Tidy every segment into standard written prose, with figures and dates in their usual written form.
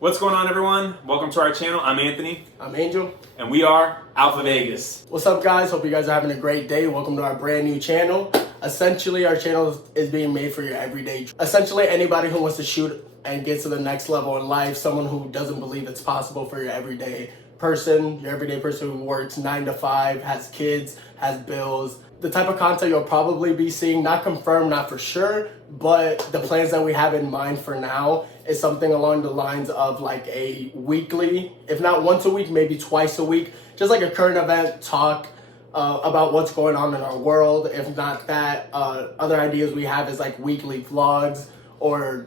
What's going on, everyone? Welcome to our channel. I'm Anthony. I'm Angel. And we are Alpha Vegas. What's up, guys? Hope you guys are having a great day. Welcome to our brand new channel. Essentially, our channel is being made for your everyday. Essentially, anybody who wants to shoot and get to the next level in life, someone who doesn't believe it's possible for your everyday person who works 9 to 5, has kids, has bills. The type of content you'll probably be seeing, not confirmed, not for sure, but the plans that we have in mind for now is something along the lines of like a weekly, if not once a week, maybe twice a week, just like a current event talk about what's going on in our world. If not that, other ideas we have is like weekly vlogs or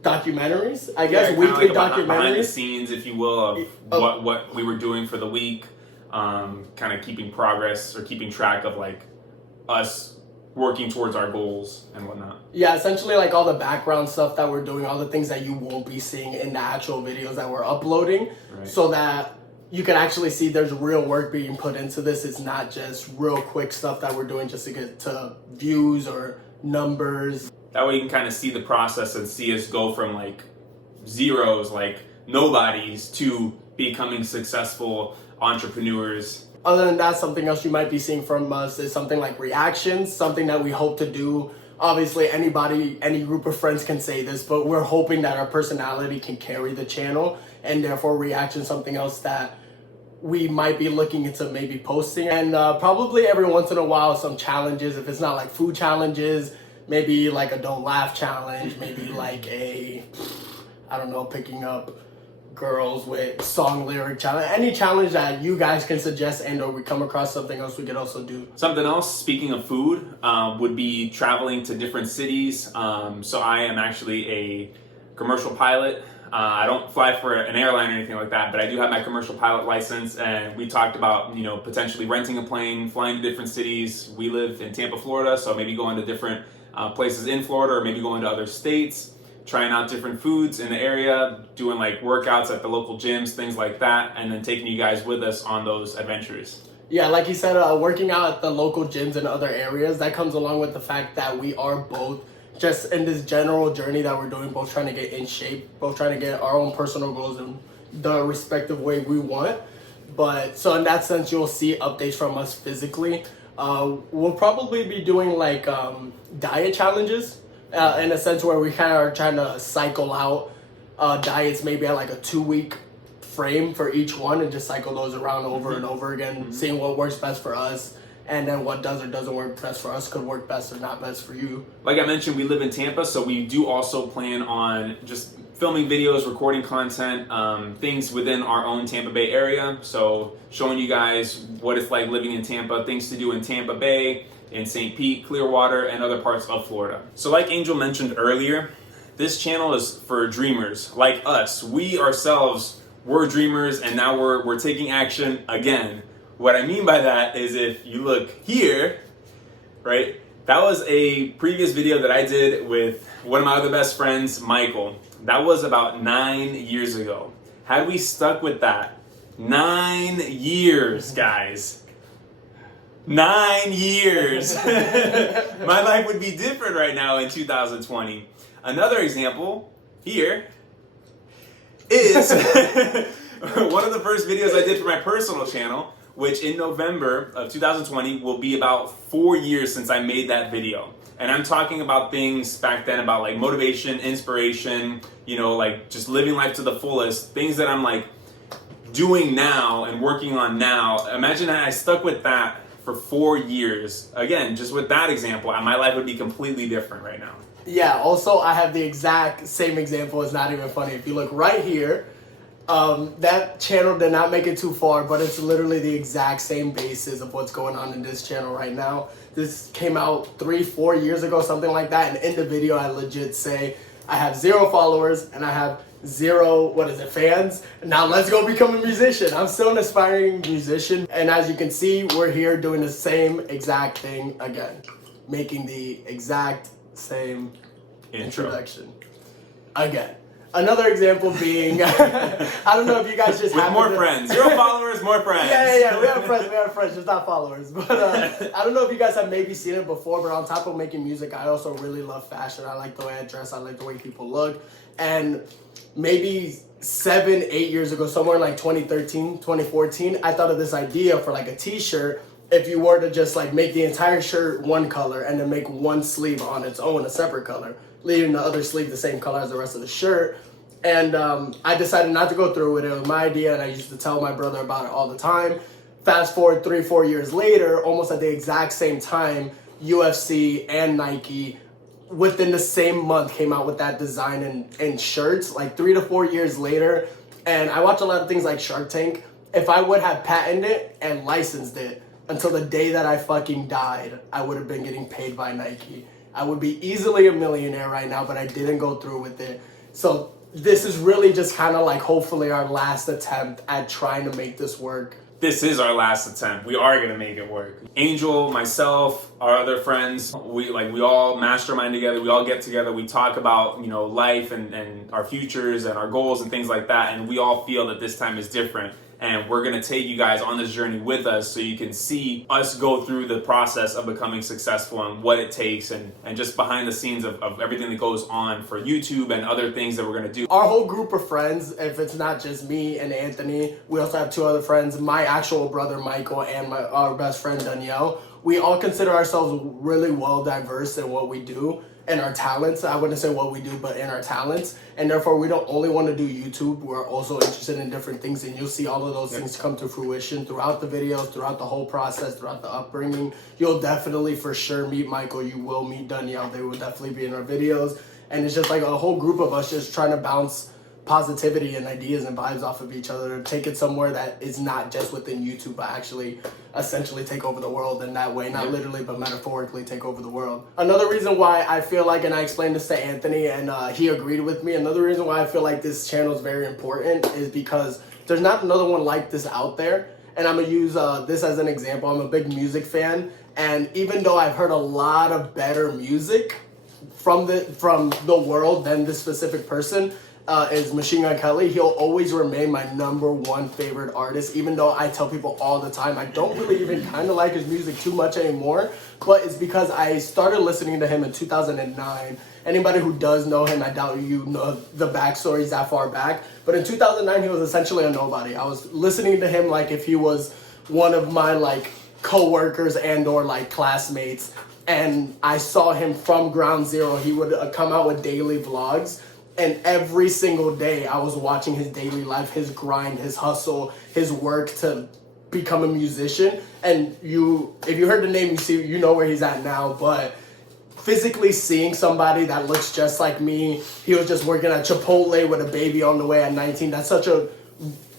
documentaries, I guess, weekly like documentaries. Behind the scenes, if you will, of what we were doing for the week, kind of keeping progress or keeping track of like us working towards our goals and whatnot. Yeah, essentially like all the background stuff that we're doing, all the things that you won't be seeing in the actual videos that we're uploading, right, so that you can actually see there's real work being put into this. It's not just real quick stuff that we're doing just to get to views or numbers. That way you can kind of see the process and see us go from like zeros, like nobodies, to becoming successful entrepreneurs. Other than that, something else you might be seeing from us is something like reactions, something that we hope to do. Obviously, anybody, any group of friends can say this, but we're hoping that our personality can carry the channel, and therefore reaction, something else that we might be looking into maybe posting. And probably every once in a while, some challenges. If it's not like food challenges, maybe like a don't laugh challenge, maybe like a, I don't know, picking up girls with song lyric challenge. Any challenge that you guys can suggest, and or we come across something else we could also do. Something else, speaking of food, would be traveling to different cities. So I am actually a commercial pilot. I don't fly for an airline or anything like that, but I do have my commercial pilot license, and we talked about, potentially renting a plane, flying to different cities. We live in Tampa, Florida, so maybe going to different places in Florida, or maybe going to other states, trying out different foods in the area, doing like workouts at the local gyms, things like that, and then taking you guys with us on those adventures. Yeah, like you said, working out at the local gyms in other areas, that comes along with the fact that we are both just in this general journey that we're doing, both trying to get in shape, both trying to get our own personal goals in the respective way we want. But so in that sense, you'll see updates from us physically. We'll probably be doing like diet challenges, in a sense where we kind of are trying to cycle out diets maybe at like a 2-week frame for each one, and just cycle those around over and over again, seeing what works best for us, and then what does or doesn't work best for us could work best or not best for you. Like I mentioned, we live in Tampa, so we do also plan on just filming videos, recording content, things within our own Tampa Bay area. So showing you guys what it's like living in Tampa, things to do in Tampa Bay, in St. Pete, Clearwater, and other parts of Florida. So like Angel mentioned earlier, this channel is for dreamers like us. We ourselves were dreamers, and now we're taking action again. What I mean by that is, if you look here, right, that was a previous video that I did with one of my other best friends, Michael. That was about 9 years ago. Had we stuck with that, 9 years, guys. 9 years. My life would be different right now in 2020. Another example here is one of the first videos I did for my personal channel, which in November of 2020 will be about 4 years since I made that video. And I'm talking about things back then about like motivation, inspiration, like just living life to the fullest, things that I'm like doing now and working on now. Imagine that I stuck with that for 4 years. Again, just with that example, my life would be completely different right now. Yeah, also I have the exact same example. It's not even funny. If you look right here, that channel did not make it too far, but it's literally the exact same basis of what's going on in this channel right now. This came out 3-4 years ago, something like that, and in the video I legit say I have 0 followers and I have 0, fans. Now let's go become a musician. I'm still an aspiring musician, and as you can see, we're here doing the same exact thing again, making the exact same introduction again. Another example being, I don't know if you guys just with have more friends. 0 followers, more friends. Yeah. We have friends, just not followers. But I don't know if you guys have maybe seen it before, but on top of making music, I also really love fashion. I like the way I dress. I like the way people look. And maybe 7-8 years ago, somewhere in like 2013, 2014, I thought of this idea for like a t-shirt. If you were to just like make the entire shirt one color and then make one sleeve on its own a separate color, leaving the other sleeve the same color as the rest of the shirt. And I decided not to go through with it. It was my idea, and I used to tell my brother about it all the time. Fast forward 3-4 years later, almost at the exact same time, UFC and Nike within the same month came out with that design and shirts, like 3 to 4 years later. And I watch a lot of things like Shark Tank. If I would have patented it and licensed it until the day that I fucking died, I would have been getting paid by Nike. I would be easily a millionaire right now, but I didn't go through with it. So this is really just kind of like hopefully our last attempt at trying to make this work. This is our last attempt. We are gonna make it work. Angel, myself, our other friends, we all mastermind together. We all get together. We talk about, you know, life and our futures and our goals and things like that. And we all feel that this time is different. And we're gonna take you guys on this journey with us so you can see us go through the process of becoming successful and what it takes and just behind the scenes of everything that goes on for YouTube and other things that we're gonna do. Our whole group of friends, if it's not just me and Anthony, we also have 2 other friends, my actual brother Michael and our best friend Danielle. We all consider ourselves really well diverse in what we do and our talents. I wouldn't say what we do, but in our talents. And therefore, we don't only want to do YouTube. We're also interested in different things. And you'll see all of those things come to fruition throughout the videos, throughout the whole process, throughout the upbringing. You'll definitely for sure meet Michael. You will meet Danielle. They will definitely be in our videos. And it's just like a whole group of us just trying to bounce positivity and ideas and vibes off of each other, take it somewhere that is not just within YouTube, but actually essentially take over the world in that way, not literally, but metaphorically take over the world. Another reason why I feel like, and I explained this to Anthony and he agreed with me, another reason why I feel like this channel is very important is because there's not another one like this out there. And I'm gonna use this as an example. I'm a big music fan, and even though I've heard a lot of better music from the world than this specific person, is Machine Gun Kelly. He'll always remain my #1 favorite artist, even though I tell people all the time I don't really even kind of like his music too much anymore, but it's because I started listening to him in 2009. Anybody who does know him, I doubt you know the backstories that far back, but in 2009 he was essentially a nobody. I was listening to him like if he was one of my like co-workers and or like classmates, and I saw him from ground zero. He would come out with daily vlogs. And every single day I was watching his daily life, his grind, his hustle, his work to become a musician. And if you heard the name, you know where he's at now. But physically seeing somebody that looks just like me, he was just working at Chipotle with a baby on the way at 19. That's such a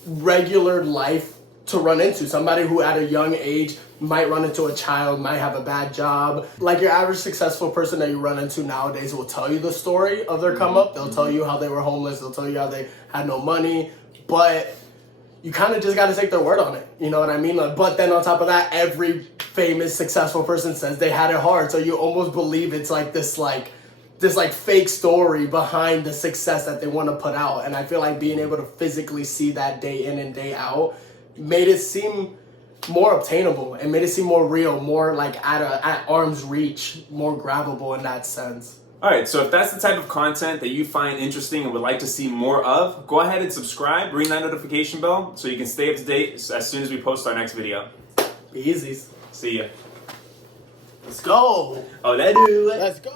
regular life to run into. Somebody who at a young age might run into a child, might have a bad job. Like your average successful person that you run into nowadays will tell you the story of their come up. They'll tell you how they were homeless. They'll tell you how they had no money. But you kind of just got to take their word on it. You know what I mean? Like, but then on top of that, every famous successful person says they had it hard. So you almost believe it's like this fake story behind the success that they want to put out. And I feel like being able to physically see that day in and day out made it seem more obtainable and made it seem more real, more like at arm's reach, more grabbable in that sense. All right, so if that's the type of content that you find interesting and would like to see more of, go ahead and subscribe, ring that notification bell so you can stay up to date as soon as we post our next video. Be easy. See ya. Let's go. Oh, that do it. Let's go.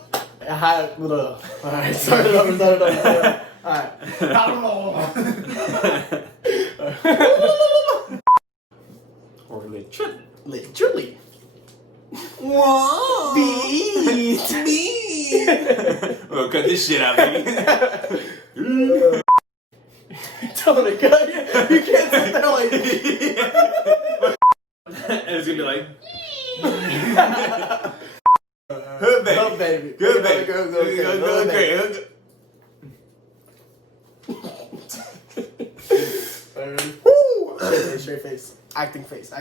All right, start it over. All right. Or literally. Literally. Whoa. Beat. We'll cut this shit out, baby. Tell it again. You can't say that like. And it's gonna be like. Good baby. Good baby. Good baby. Woo! Straight face. Acting face.